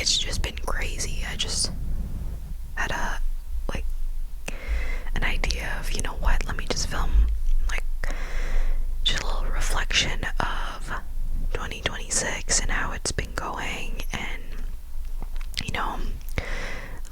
it's just been crazy. I just had an idea of, you know what, let me just film like just a little reflection of 2026 and how it's been going, and you know,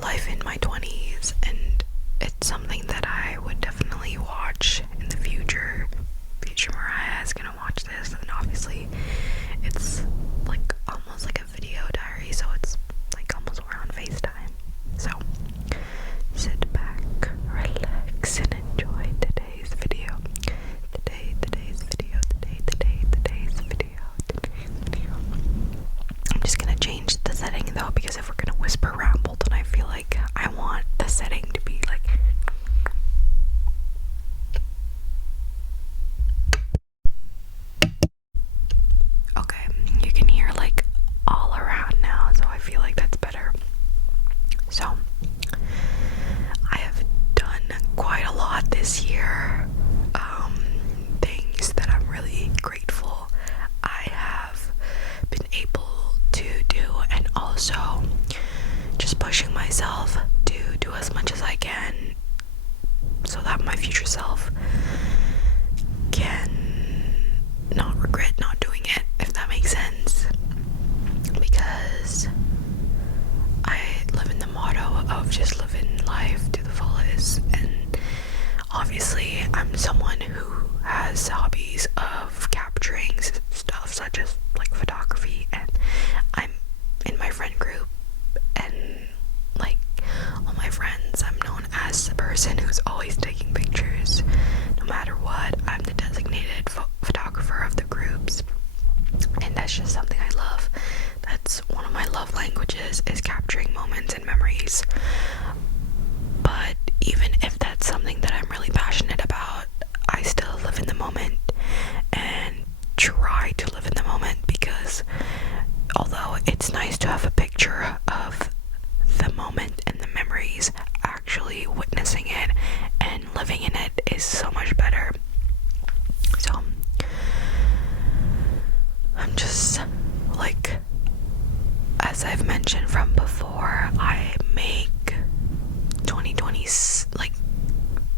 life in my 20s. And it's something that I would definitely watch in the future. Future Mariah is gonna watch this, and obviously it's like almost like a video diary, so it's like almost we're on FaceTime. So sit back, relax, and enjoy today's video. Today's video. I'm just gonna change the setting though, because if we're gonna whisper ramble, then I feel like I want the setting to be like okay, you can hear like all around now, so I feel like that's better. So I have done quite a lot this year, things that I'm really grateful I have been able to do, and also just pushing myself to do as much as I can so that my future self can not regret not doing it, if that makes sense. Because I live in the motto of just living life to the fullest, and obviously I'm someone who has hobbies of capturing stuff such as like photography, and I'm in my friend group, and like all my friends, I'm known as the person who's always taking pictures no matter what. I'm the designated photographer of the groups, and that's just something I love. That's one of my love languages, is capturing moments and memories. But even if that's something that I'm really passionate about, I still live in the moment and try to live in the moment, because although it's nice to have a picture of the moment and the memories, actually witnessing it and living in it is so much better. So I'm just like, as I've mentioned from before, I make 2020, like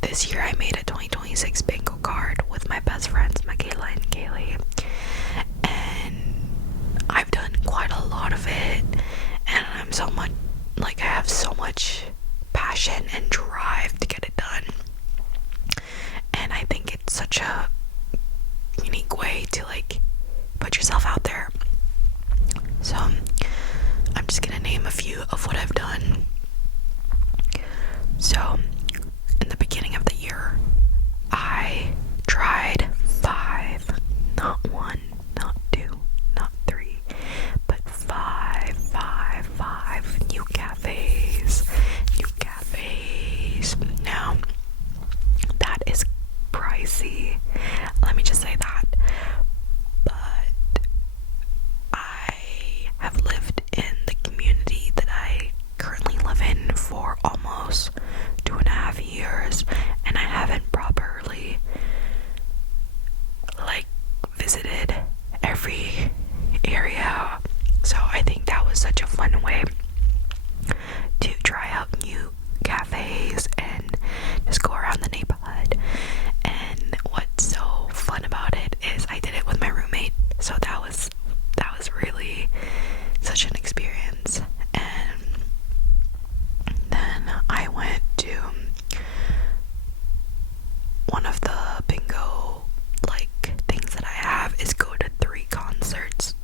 this year I made a 2026 bingo card with my best friends Michaela and Kaylee, and I've done quite a lot of it, and I'm so much like, I have so much passion and drive to get it done, and I think it's such a unique way to like put yourself out there. So I'm just gonna name a few of what I've done. So in the beginning of the year, I tried 5, not 1, not 2, not 3, but 5 new cafes. Now, that is pricey, let me just say that, but I have lived in the community that I currently live in for almost 2.5 years, and I haven't properly like visited every area. So I think that was such a fun way to try out new cafes and just go around the neighborhood. And what's so fun about it is I did it with my roommate, so that was really such an experience. And then I went to one of the bingo like things that I have is go to 3 concerts,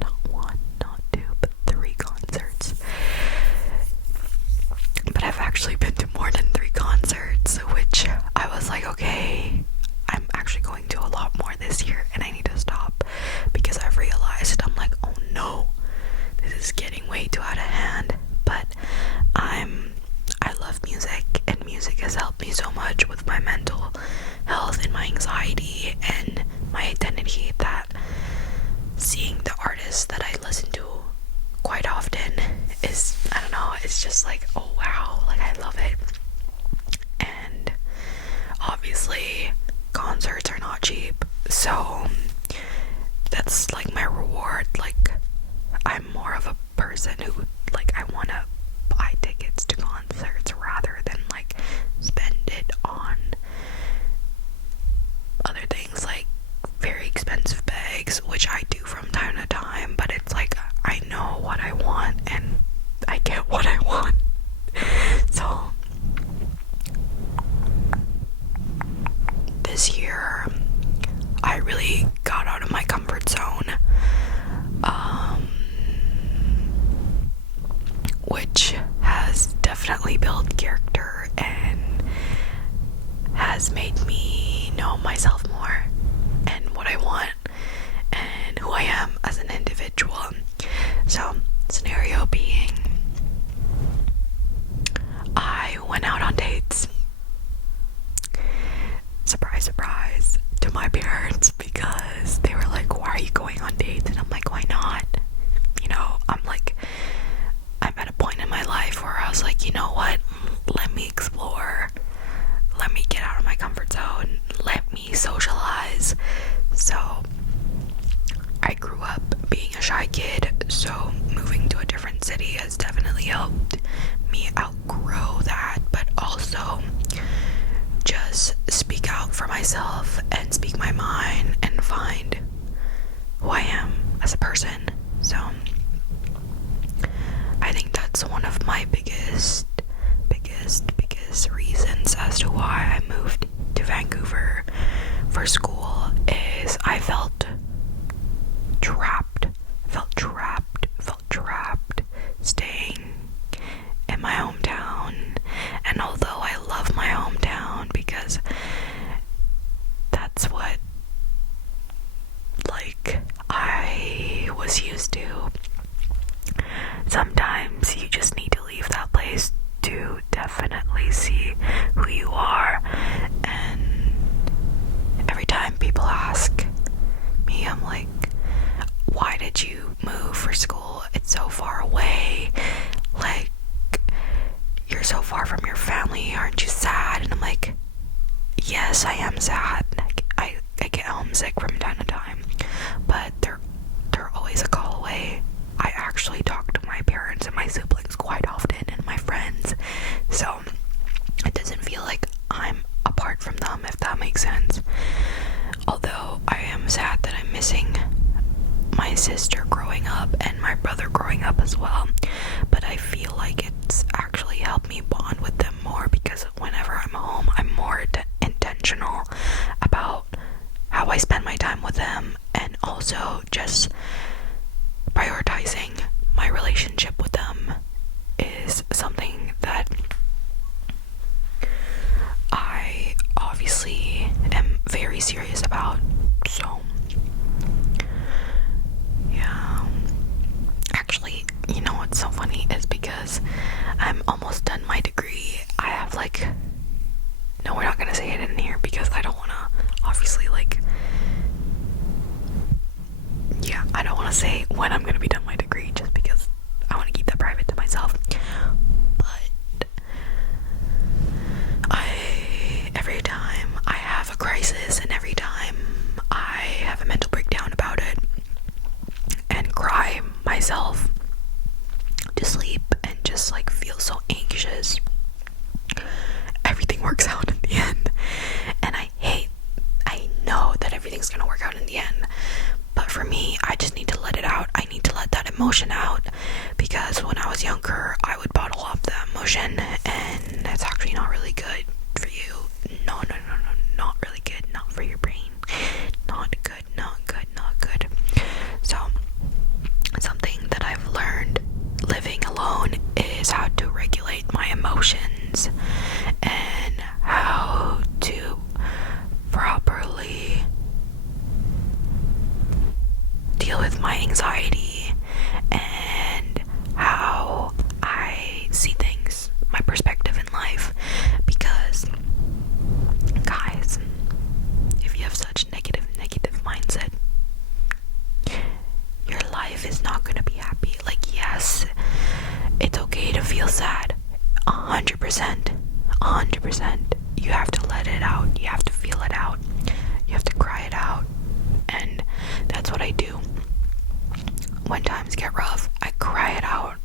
not 1, not 2, but 3 concerts. But I've actually been to more than 3 concerts, which I was like, okay, I'm actually going to a lot more this year, and I need to stop, because I've realized, I'm like, oh no, this is getting way too out of hand. But I love music, and music has helped me so much with my mental health and my anxiety and my identity, that seeing the artists that I listen to quite often is, I don't know, it's just like, oh wow, like I love it. And obviously concerts are not cheap, so that's like my reward. Like, I'm more of person who, like, I want to buy tickets to concerts rather than, like, spend it on other things like very expensive bags, which I do from time to time, but it's like I know what I want and I get what I want. So this year I really got out of my comfort zone, which has definitely built character and has made me know myself more and what I want and who I am as an individual. So, scenario being, I went out on dates. Surprise, surprise to my parents, because they were like, why are you going on dates? And I'm like, why not? You know, I'm at a point in my life where I was like, you know what? Let me explore. Let me get out of my comfort zone. Let me socialize. So I grew up being a shy kid, so moving to a different city has definitely helped me outgrow that, but also just speak out for myself and speak my mind and find who I am as a person. So I think that's one of my biggest reasons as to why I moved to Vancouver for school, is I felt trapped staying in my hometown. And although I love my hometown because that's what, like, I was used to, sometimes you just need to leave that place to definitely see who you are. And every time people ask me, I'm like, why did you move for school? It's so far away. Like, you're so far from your family. Aren't you sad? And I'm like, yes, I am sad. I get homesick from time to time, but they're always a call away. I actually talk to my parents and my siblings quite often, and my friends, so it doesn't feel like I'm apart from them, if that makes sense. Although I am sad that I'm missing my sister growing up and my brother growing up as well, but I feel like it's actually helped me bond with them more, because whenever I'm home, I'm more intentional about how I spend my time with them, and also just prioritizing my relationship with them is something that I obviously am very serious about. So yeah, actually, you know what's so funny is because I'm almost done my degree. I have no, we're not gonna say it in here because I don't want to obviously, like, yeah, I don't want to say when I'm gonna be done my degree just because I want to keep that private to myself. But every time I have a crisis and every time I have a mental breakdown about it and cry myself to sleep and just like feel so anxious, everything works out in the end. And I know that everything's gonna work out in the end, but for me, I just need to let it out. I need to let that emotion out, because when I was younger, I would bottle up the emotion, and that's actually not really good for you. No, not really good. Not for your brain. Not good. So, something that I've learned living alone is how to regulate my emotions and how to properly deal with my anxiety and how I see things, my perspective in life. Because, guys, if you have such negative mindset, your life is not gonna be happy. Like, yes, it's okay to feel sad, 100%. You have to let it out. You have to feel it out. You have to cry it out. And that's what I do. When times get rough, I cry it out.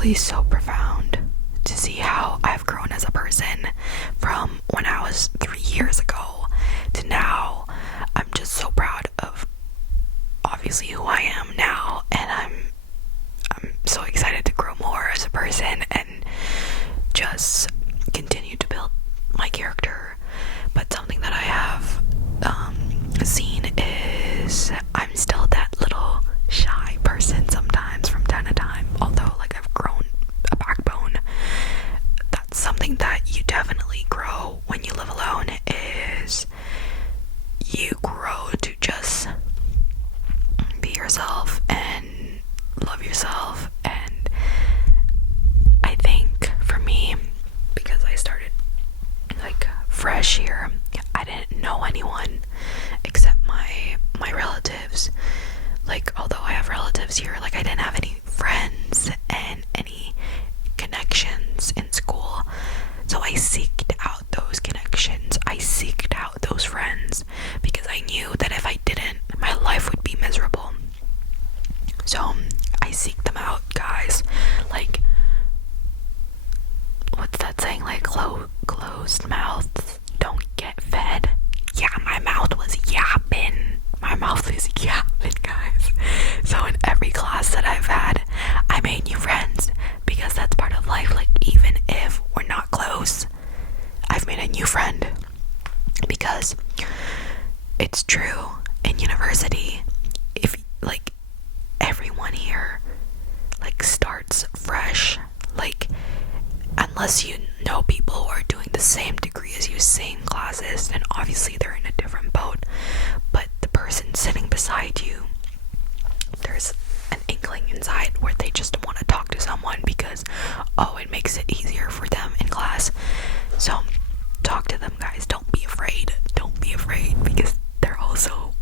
actually so profound to see how I've grown as a person from when I was 3 years ago to now. I'm just so proud of obviously who I am now, and I'm so excited to grow more as a person and just continue to build my character. But something that I have seen is I'm still that little shy person sometimes from time to time, although like I've grown a backbone. That's something that you definitely grow when you live alone, is you grow to just be yourself and love yourself. And I think for me, because I started like fresh here, I didn't know anyone except my relatives. Like, although I have relatives here, like I didn't have any friends and any connections in school. So I seeked out those connections, I seeked out those friends, because I knew that if I didn't, my life would be miserable. So I seek them out, guys. Like, what's that saying? Like, closed mouths don't get fed. Yeah, my mouth was yapping. My mouth is yapping, guys. So in every class that I've had, I made new friends, because that's part of life. Like, even if we're not close, I've made a new friend. Because it's true, in university, if like everyone here like starts fresh, like unless you know people who are doing the same degree as you, same classes, then obviously they're in a different boat. But the person sitting beside you, there's an inkling inside where they just want to talk to someone because, oh, it makes it easier for them in class. So talk to them, guys. Don't be afraid. Don't be afraid, because they're also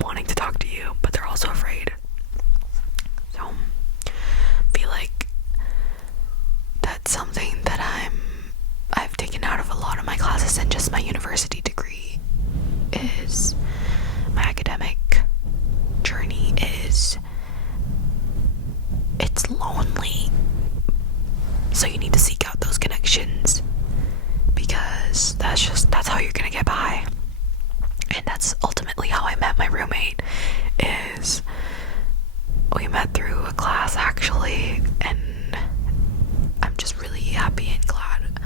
wanting to talk to you, but they're also afraid. So feel like that's something that I've taken out of a lot of my classes and just my university degree, is my academic journey is, it's lonely. So you need to seek out those connections, because that's how you're gonna get by. And that's ultimately how I met my roommate, is we met through a class actually, and I'm just really happy and glad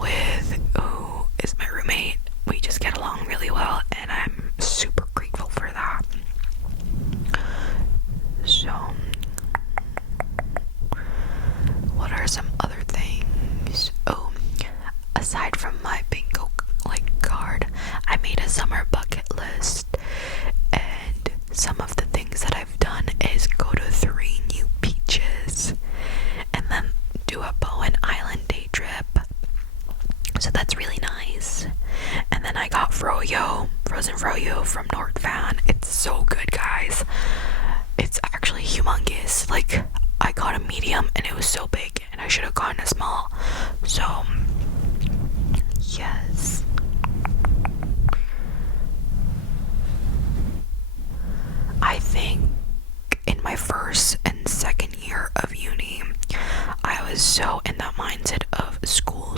with who is my roommate. We just get along really well, and I'm super grateful for that. So what are some other things? Oh, aside from my bingo like card, I made a summer bucket list, and some of the things that I've done is go to 3 new beaches and then do a Bowen Island day trip. So that's really nice. And then I got frozen froyo from North Van. It's so good, guys. It's actually humongous. Like, I got a medium and it was so big, and I should have gotten a small. So yes. I think in my first and second year of uni, I was so in that mindset of school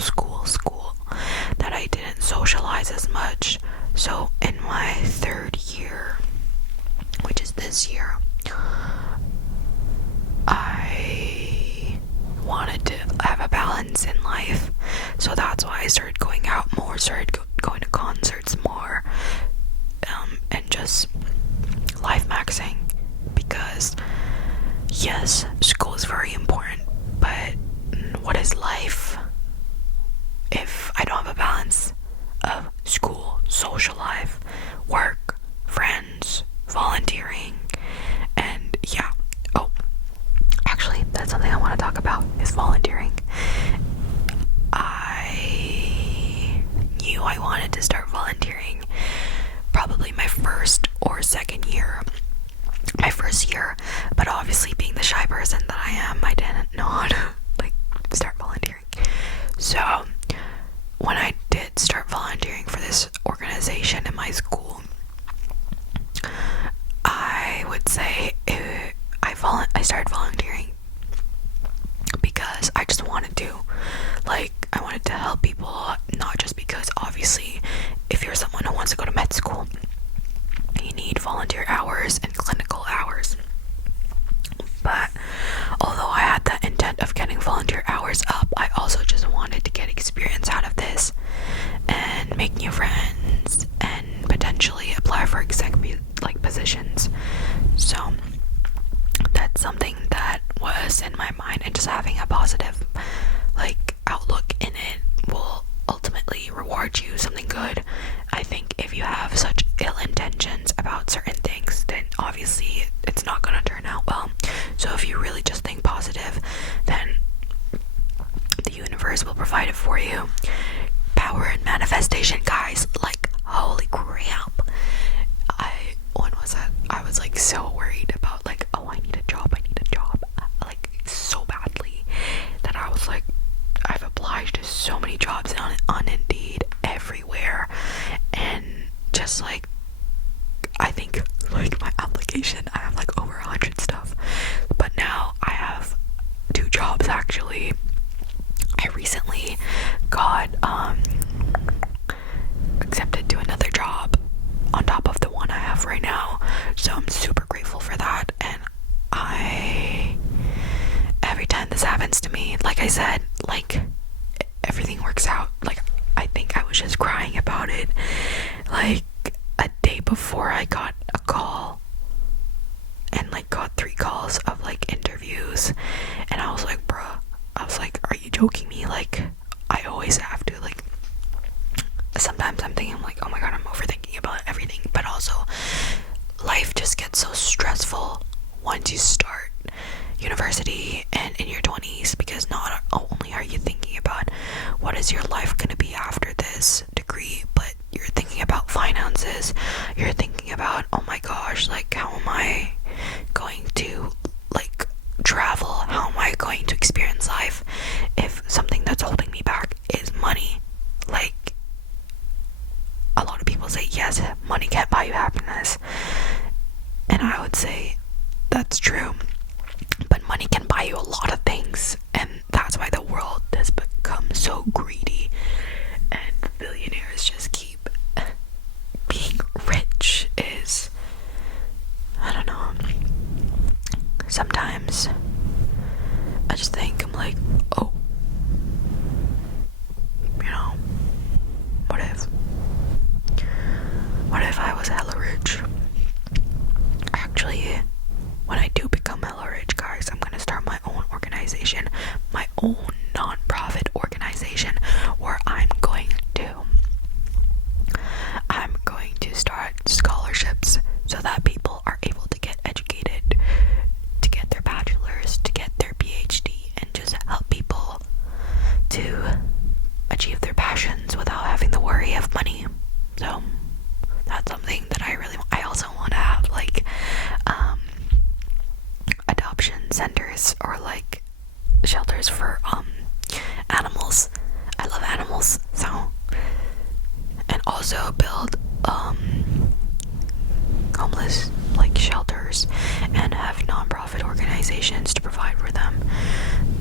that I didn't socialize as much. So in my third year, which is this year, I wanted to have a balance in life. So that's why I started going out more, started going to concerts more, and just life maxing. Because yes, school is very important, but what is life if I don't have a balance of school, social life, work, friends, volunteering? And yeah, oh, actually that's something I want to talk about, is volunteering. I knew I wanted to start volunteering probably my first or second year. My first year, but obviously being the shy person that I am, I didn't know how to like start volunteering. So when I did start volunteering for this organization in my school, I would say I started volunteering volunteer hours and clinical hours. But although I had that intent of getting volunteer hours up, I also just wanted to get experience out of this and make new friends and potentially apply for executive positions. So that's something that was in my mind, and just having a positive outlook in it will ultimately reward you something good. I think if you have such ill intentions about certain things, then obviously it's not going to turn out well. So if you really just think positive, then the universe will provide it for you. Power and manifestation, guys. Holy crap. When was that? I was so worried about oh, I need a job, so badly, that I was I've applied to so many jobs on Indeed everywhere, and just I think my application, I have over 100 stuff, but now I have 2 jobs actually. I recently got accepted to another job on top of the one I have right now, so I'm super grateful for that. And every time this happens to me, like I said, everything works out. I think I was just crying about it a day before I got a call, and got 3 calls of interviews, and I was bruh, I was are you joking me? I always have to, sometimes I'm thinking oh my god, I'm overthinking about everything, but also life just gets so stressful once you start university and in your 20s, because not only are you thinking about what is your life going to be after this degree, but you're thinking about finances, you're thinking about, oh my gosh, how am I going to travel, how am I going to experience life if something that's holding me back is money. A lot of people say, yes, money can't buy you happiness, and I would say that's true, but money can buy you a lot of things, and that's why the world has become so greedy, and billionaires just keep being rich. I don't know, sometimes I just think, I'm oh, what if I was hella rich? Actually, when I do become hella rich, guys, I'm gonna start my own organization, my own non-profit organization, where I'm going to start scholarships so that people are able to get educated, to get their bachelor's, to get their PhD, and just help people to achieve their passions without having the worry of money. So that's something that I also want to have adoption centers, or shelters for animals. I love animals, so, and also build homeless shelters and have non-profit organizations to provide for them,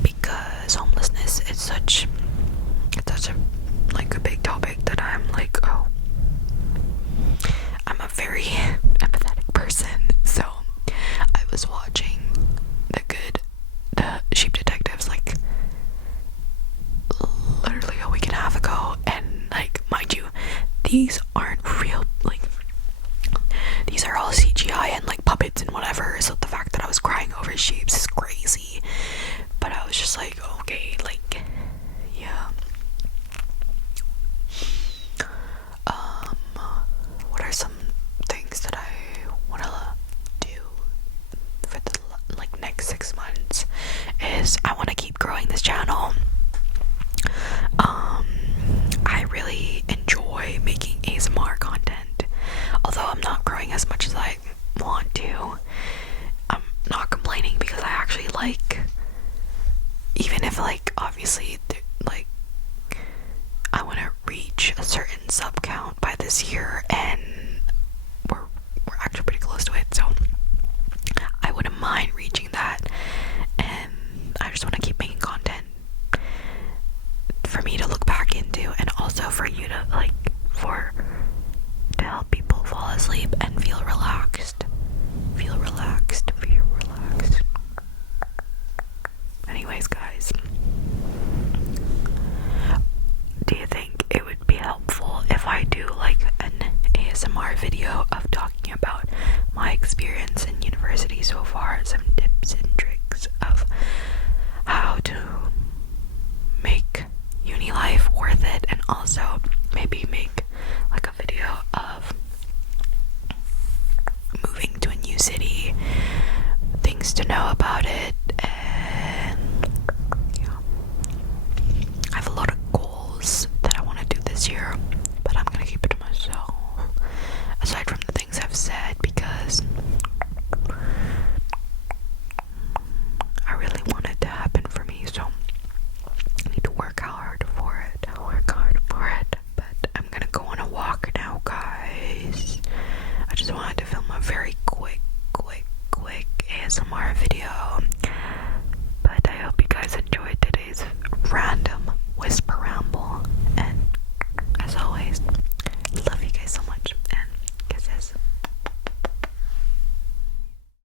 because homelessness is such a big topic that I'm oh, I'm a very empathetic person. So I was watching the Sheep Detectives literally a week and a half ago, and mind you, these aren't real, these are all CGI and puppets and whatever, so the fact that I was crying over sheep is crazy, but I was just okay, yeah. What are some things that I want to do for the next 6 months? Is I want to keep growing this channel. I really enjoy making ASMR content, although I'm not growing as much as I want to. I'm not complaining, because I actually even if obviously I want to reach a certain sub count by this year, and we're actually pretty close to it, so I wouldn't mind reaching that, and I just want to keep making content for me to look back into, and also for you to to help people fall asleep and feel relaxed. I'm gonna keep it to myself. Aside from the things I've said, because